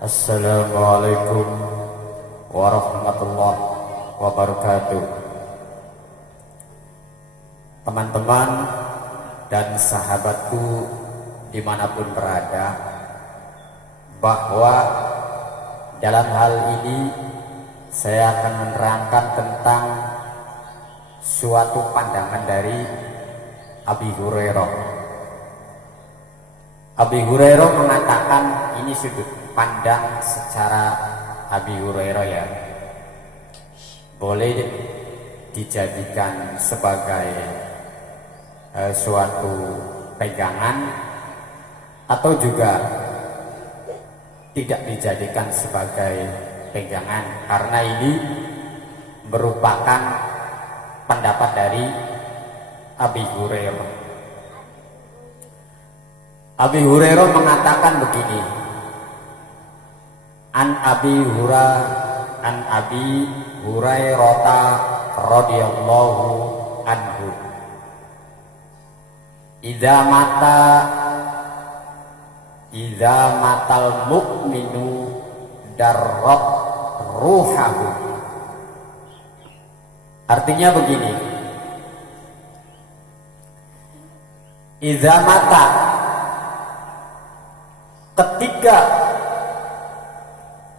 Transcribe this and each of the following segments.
Assalamualaikum warahmatullahi wabarakatuh. Teman-teman dan sahabatku dimanapun berada, bahwa dalam hal ini saya akan menerangkan tentang suatu pandangan dari Abi Hurairah. Abi Hurairah mengatakan, ini sudut pandang secara Abi Hurairah ya, boleh dijadikan sebagai suatu pegangan atau juga tidak dijadikan sebagai pegangan, karena ini merupakan pendapat dari Abi Hurairah. Abi Hurairah mengatakan begini, An Abi Hurairah radhiyallahu anhu, idza matal mu'minu darrat ruhahu. Artinya begini, idza mata, ketika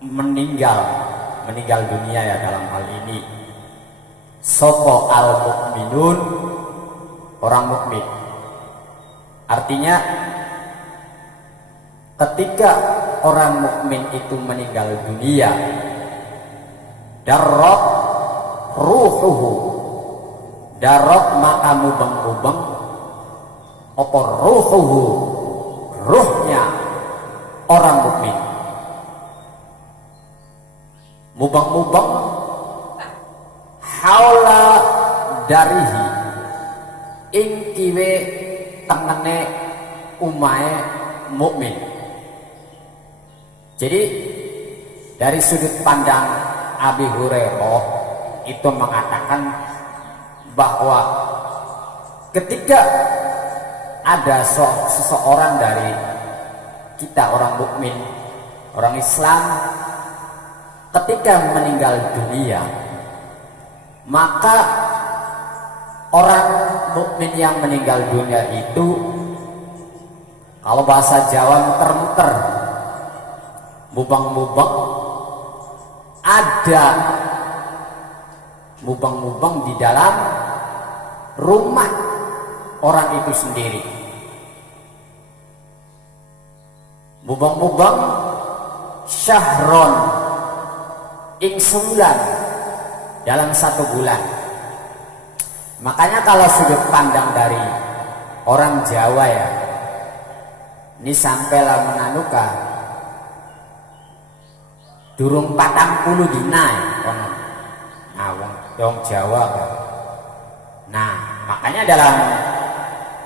meninggal dunia ya, dalam hal ini sopo al mukminun, orang mukmin. Artinya ketika orang mukmin itu meninggal dunia, darrat ruhuhu, darrat maka mubeng-mubeng apa ruhuhu, ruhnya orang mukmin. Mubeng-mubeng haula darihi, ing kiwe tengene umae mukmin. Jadi dari sudut pandang Abi Hurairah itu mengatakan bahwa ketika ada seseorang dari kita, orang mukmin, orang Islam, ketika meninggal dunia, maka orang mukmin yang meninggal dunia itu, kalau bahasa Jawa muter-muter, mubang-mubang, ada mubang-mubang di dalam rumah orang itu sendiri. Mubang-mubang syahron, ing sebulan, dalam 1 bulan. Makanya kalau sudut pandang dari orang Jawa ya, ini sampailah menanuka durung 40 dina ya, wong Jawa kan. Nah, makanya dalam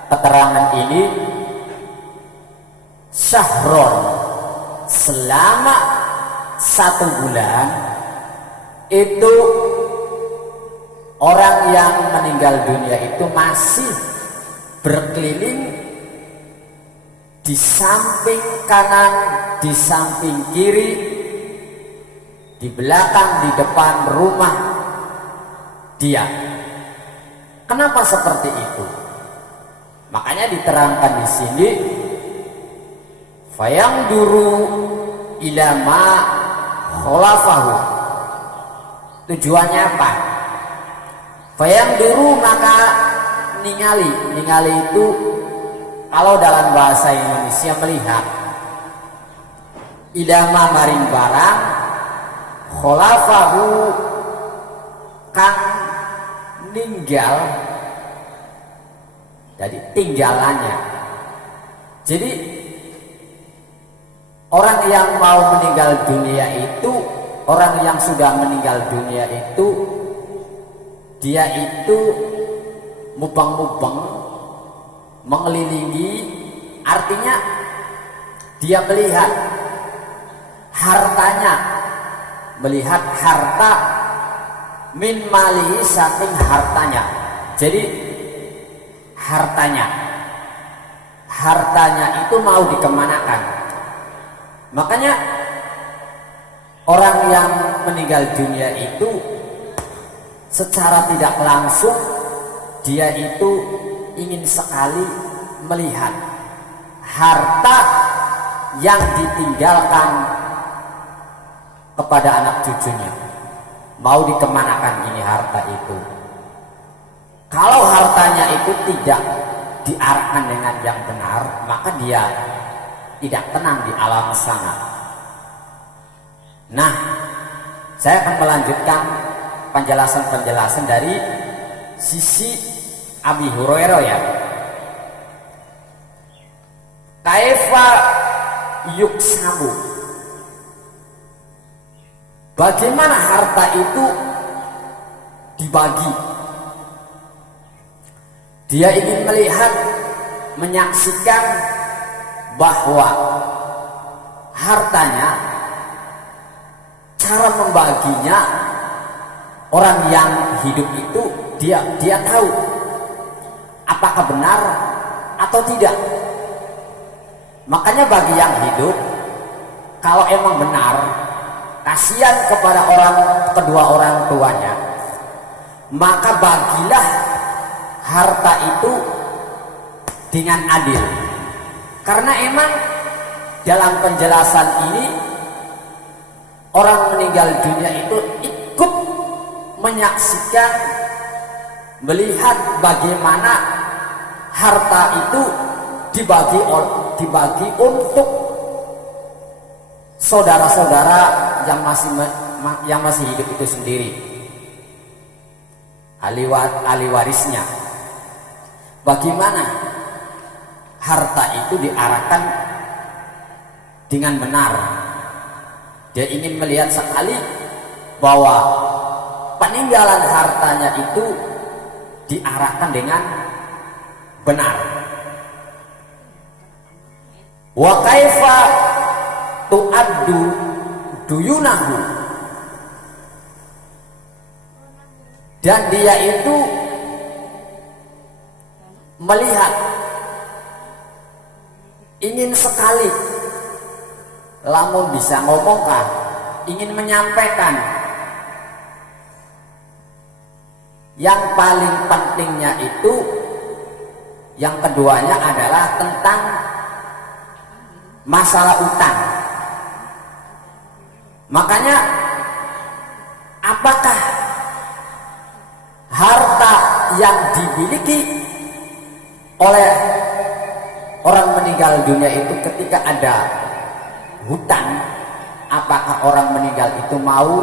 keterangan ini syahron, selama 1 bulan itu orang yang meninggal dunia itu masih berkeliling di samping kanan, di samping kiri, di belakang, di depan rumah dia. Kenapa seperti itu? Makanya diterangkan di sini, fayang duru ilama kholafahu. Tujuannya apa? Fayang duru maka ningali itu kalau dalam bahasa Indonesia melihat, ilama maring barang, kholafahu kang ninggal, jadi tinggalannya. Jadi orang yang mau meninggal dunia itu, orang yang sudah meninggal dunia itu, dia itu mubang-mubang, mengelilingi, artinya dia melihat hartanya, melihat harta min malihi, saking hartanya. Jadi hartanya itu mau dikemanakan. Makanya orang yang meninggal dunia itu secara tidak langsung dia itu ingin sekali melihat harta yang ditinggalkan kepada anak cucunya. Mau dikemanakan ini harta itu? Kalau hartanya itu tidak diarahkan dengan yang benar, maka dia tidak tenang di alam sana. Nah, saya akan melanjutkan penjelasan-penjelasan dari sisi Abi Hurairah ya. Kaifa yuksabu, bagaimana harta itu dibagi? Dia ingin melihat, menyaksikan bahwa hartanya, cara membaginya, orang yang hidup itu dia tahu apakah benar atau tidak. Makanya bagi yang hidup, kalau emang benar, kasihan kepada kedua orang tuanya, maka bagilah harta itu dengan adil. Karena emang dalam penjelasan ini, orang meninggal dunia itu ikut menyaksikan, melihat bagaimana harta itu dibagi untuk saudara-saudara yang masih hidup itu sendiri, ahli warisnya. Bagaimana harta itu diarahkan dengan benar. Dia ingin melihat sekali bahwa peninggalan hartanya itu diarahkan dengan benar. Wa kaifa tu'addu duyunahu, dan dia itu melihat, ingin sekali, lamun bisa ngomongkan, ingin menyampaikan. Yang paling pentingnya itu, yang keduanya adalah tentang masalah utang. Makanya apakah harta yang dimiliki oleh orang meninggal dunia itu ketika ada hutang, apakah orang meninggal itu mau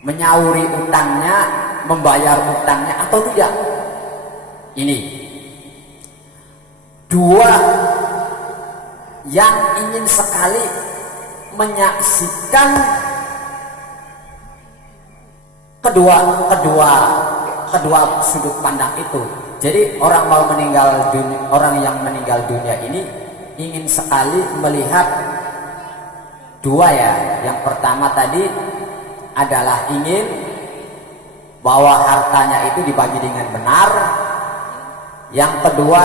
menyauri utangnya, membayar utangnya atau tidak? Ini dua yang ingin sekali menyaksikan kedua sudut pandang itu. Jadi orang mau meninggal dunia, orang yang meninggal dunia ini ingin sekali melihat dua ya. Yang pertama tadi adalah ingin bahwa hartanya itu dibagi dengan benar. Yang kedua,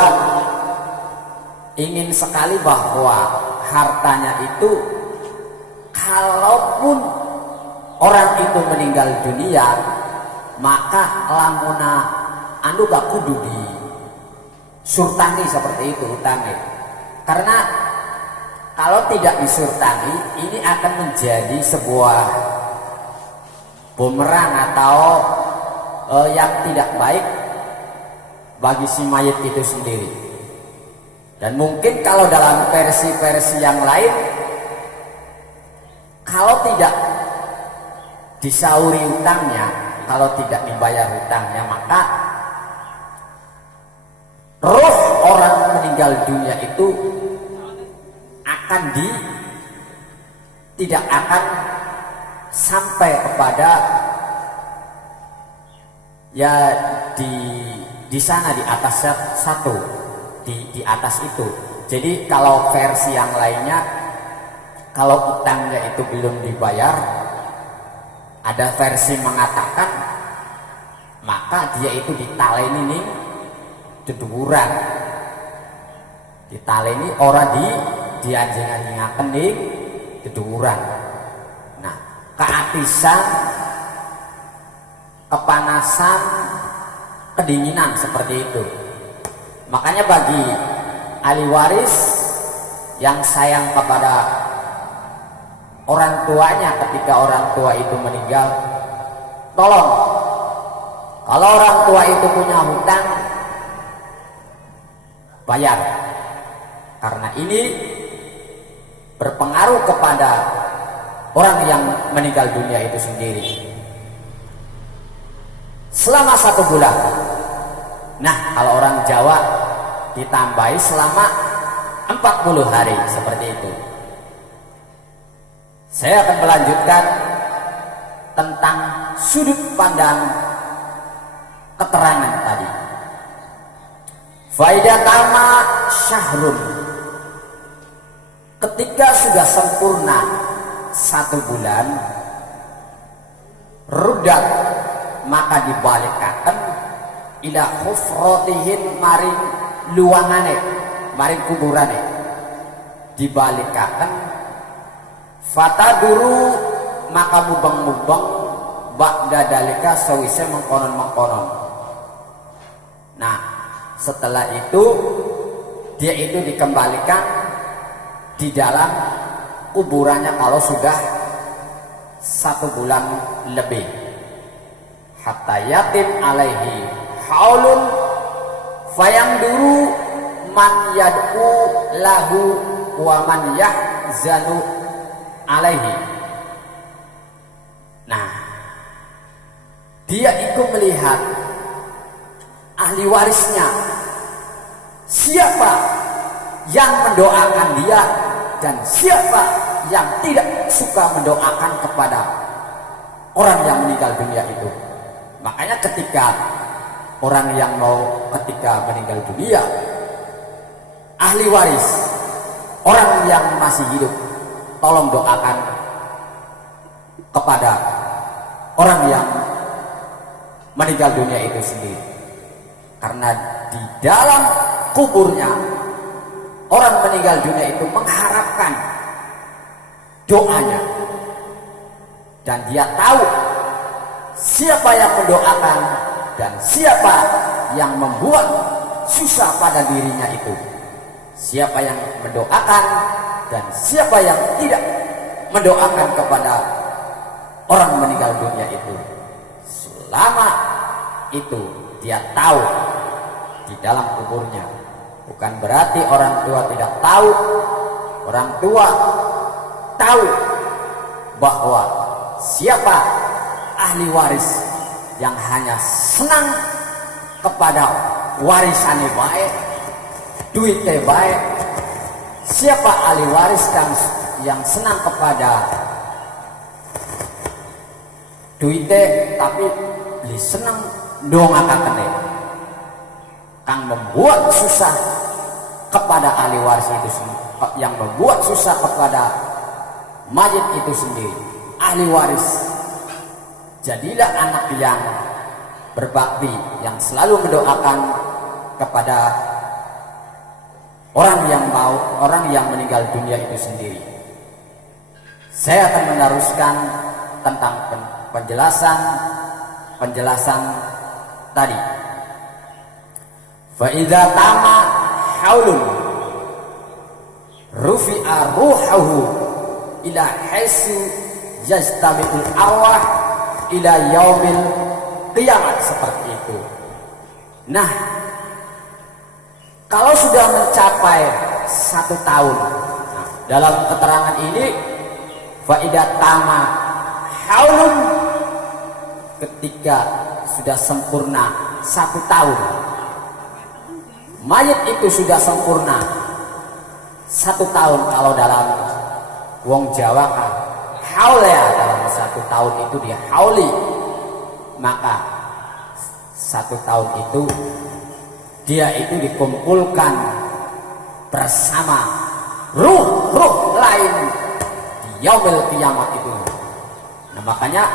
ingin sekali bahwa hartanya itu kalaupun orang itu meninggal dunia, maka lamuna anu gak kudu di surtani seperti itu hutangnya. Karena kalau tidak disurtani, ini akan menjadi sebuah bumerang atau yang tidak baik bagi si mayit itu sendiri. Dan mungkin kalau dalam versi-versi yang lain, kalau tidak disauri hutangnya, kalau tidak dibayar hutangnya, maka roh orang meninggal dunia itu tidak akan sampai kepada ya di sana di atas satu, di atas itu. Jadi kalau versi yang lainnya, kalau utangnya itu belum dibayar, ada versi mengatakan maka dia itu ditaleni nih deduran, ditaleni ora di anjing-anjingaken nih deduran. keatisan, kepanasan, kedinginan seperti itu. Makanya bagi ahli waris yang sayang kepada orang tuanya ketika orang tua itu meninggal, tolong kalau orang tua itu punya hutang, bayar, karena ini berpengaruh kepada orang yang meninggal dunia itu sendiri selama 1 bulan. Nah, kalau orang Jawa ditambahi selama 40 hari seperti itu. Saya akan melanjutkan tentang sudut pandang keterangan tadi. Faidatama syahrun, ketika sudah sempurna 1 bulan, rudat, maka dibalikaken ila hufratihin maring luangane, maring kuburane, dibalikaken fataduru, maka mubeng-mubeng ba'da dalika sawise mengkonon-mengkonon. Nah, setelah itu dia itu dikembalikan di dalam kuburannya kalau sudah 1 bulan lebih. Hatta yatim alaihi haulun fayangduru man yad'u lahu wa man yahzanu alaihi. Nah, dia itu melihat ahli warisnya, siapa yang mendoakan dia dan siapa yang tidak suka mendoakan kepada orang yang meninggal dunia itu. Makanya ketika orang yang ketika meninggal dunia, ahli waris, orang yang masih hidup, tolong doakan kepada orang yang meninggal dunia itu sendiri. Karena di dalam kuburnya orang meninggal dunia itu mengharapkan doanya, dan dia tahu siapa yang mendoakan dan siapa yang membuat susah pada dirinya itu, siapa yang mendoakan dan siapa yang tidak mendoakan kepada orang meninggal dunia itu. Selama itu dia tahu di dalam kuburnya. Bukan berarti orang tua tidak tahu. Orang tua tahu bahwa siapa ahli waris yang hanya senang kepada warisannya baik, duitnya baik. Siapa ahli waris yang senang kepada duitnya tapi beli senang dongakakane, kang membuat susah kepada ahli waris itu sendiri, yang membuat susah kepada mayit itu sendiri, ahli waris. Jadilah anak yang berbakti, yang selalu mendoakan kepada orang yang meninggal dunia itu sendiri. Saya akan meneruskan tentang penjelasan tadi. Fa idza tama haulun rufi'a ruhuhu ila haitsu yastami'ul arwah ila yaumil qiyamah, seperti itu. Nah, kalau sudah mencapai 1 tahun, nah, dalam keterangan ini faidah tama haulun, ketika sudah sempurna 1 tahun, mayit itu sudah sempurna 1 tahun. Kalau dalam wong Jawa kan haul ya, dalam 1 tahun itu dia hauli, maka 1 tahun itu dia itu dikumpulkan bersama ruh lain di yaumil kiamat itu. Nah, makanya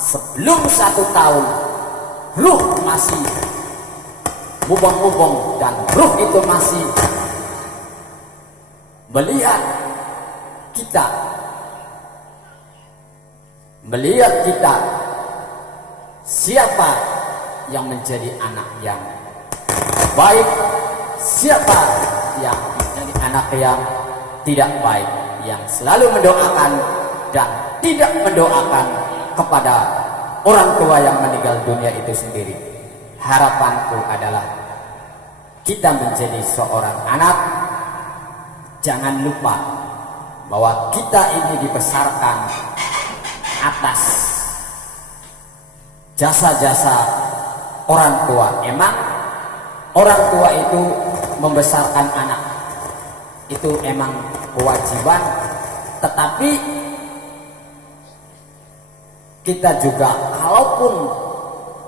sebelum 1 tahun ruh masih mubeng-mubeng dan ruh itu masih melihat kita melihat kita siapa yang menjadi anak yang baik, siapa yang menjadi anak yang tidak baik, yang selalu mendoakan dan tidak mendoakan kepada orang tua yang meninggal dunia itu sendiri. Harapanku adalah kita menjadi seorang anak, jangan lupa bahwa kita ini dibesarkan atas jasa-jasa orang tua. Emang orang tua itu membesarkan anak itu emang kewajiban, tetapi kita juga kalaupun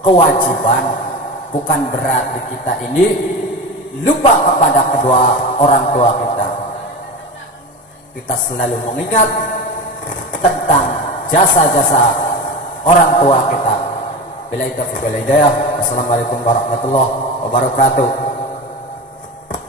kewajiban, bukan berarti kita ini lupa kepada kedua orang tua kita. Kita selalu mengingat tentang jasa-jasa orang tua kita. Billahi taufiq wal hidayah. Wassalamualaikum warahmatullahi wabarakatuh.